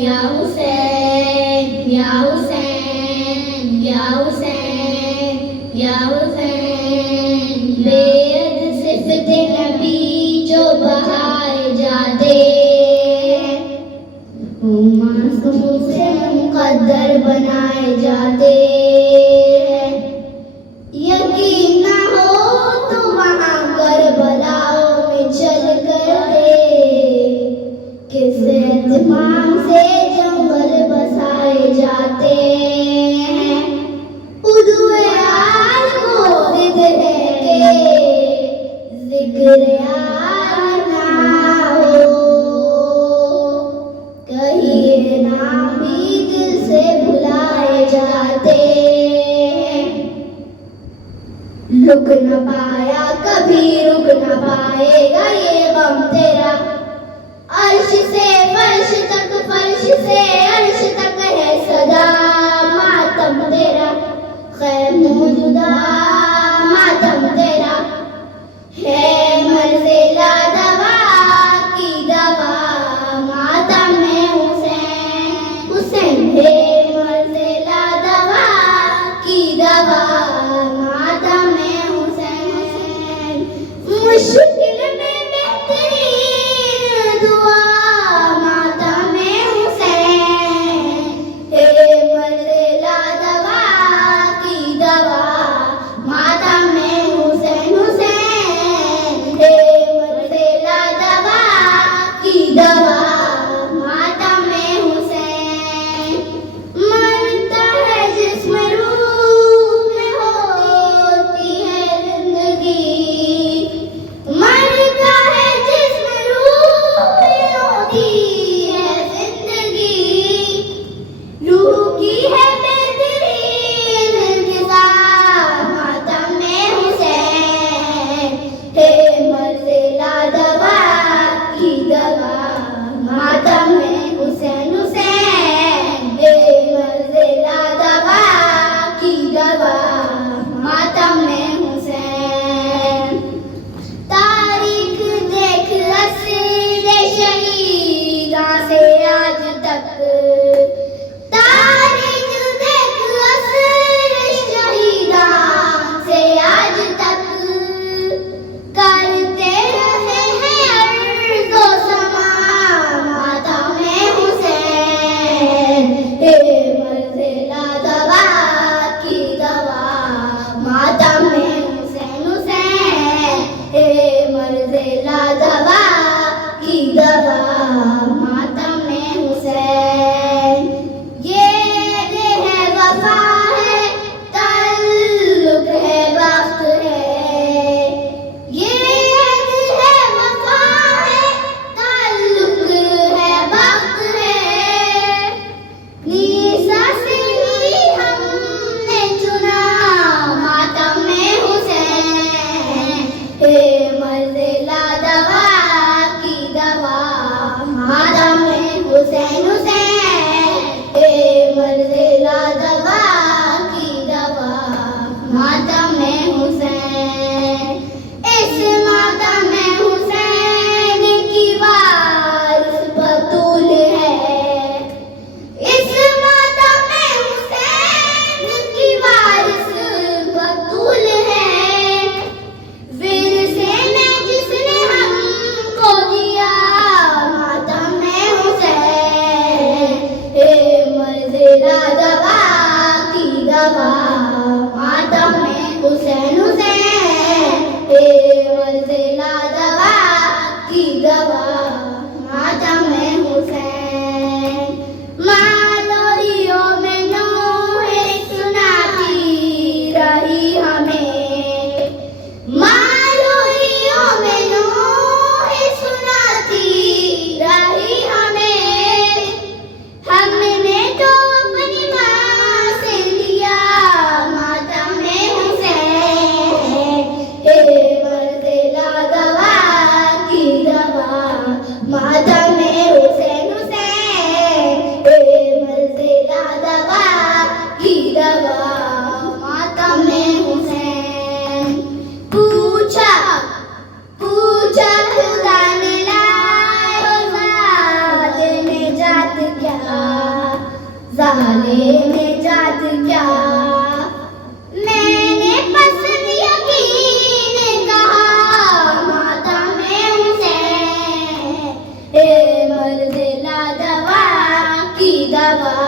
या हुसैन या हुसैन या हुसैन या हुसैन। बेअद सिफ़त नबी जो बहाए जाते हैं, वो मासूम से मुक़द्दर बनाए जाते हैं। यकीन ना हो तो वहाँ करबलाओं में चल कर दे, किस एहतिमाम से जंगल बसाए जाते हैं। उदुए आज को जिद है कि जिक्र यार ना हो, कहिए नाम भी दिल से भुलाए जाते हैं। रुक न पाया कभी रुक न पाएगा ये गम तेरा, अर्श से फर्श तक फर्श से अर्श तक है सदा मातम तेरा। खैर मौजूदा मातम तेरा है मर्ज़े ला दवा की दवा, मातम है हुसैन हुसैन है मर्ज़े ला दवा की दवा, मातम है हुसैन हुसैन। मुश्किल में बेहतरीन दुआ, मातम है हुसैन है मर्ज़े ला दवा की दवा, मातम है हुसैन हुसैन है मर्ज़े ला दवा की दवा, मातम है हुसैन। मरता है जिस्म रूह में होती है जिंदगी, मरता है जिस्म रूह में होती है जिंदगी। रूह की है बेहतरीन ग़िज़ा, मातम है हुसैन है मर्ज़े ला दवा की दवा, मातम है हुसैन हुसैन है मर्ज़े ला दवा की दवा, मातम है हुसैन। तारीख देख असर शहीदां से आज तक, तारीख देख असर शहीदां से आज तक, करते रहे हैं अर्ज़ो समा, मातम है हुसैन है मर्ज़े ला दवा की दवा, मातम है हुसैन हुसैन है मर्ज़े ला दवा की दवा, मातम है हुसैन। प्याले में जात क्या, मैंने पसंद यकीन कहा मातम हुसैन, ए मर्ज़ ला दवा की दवा।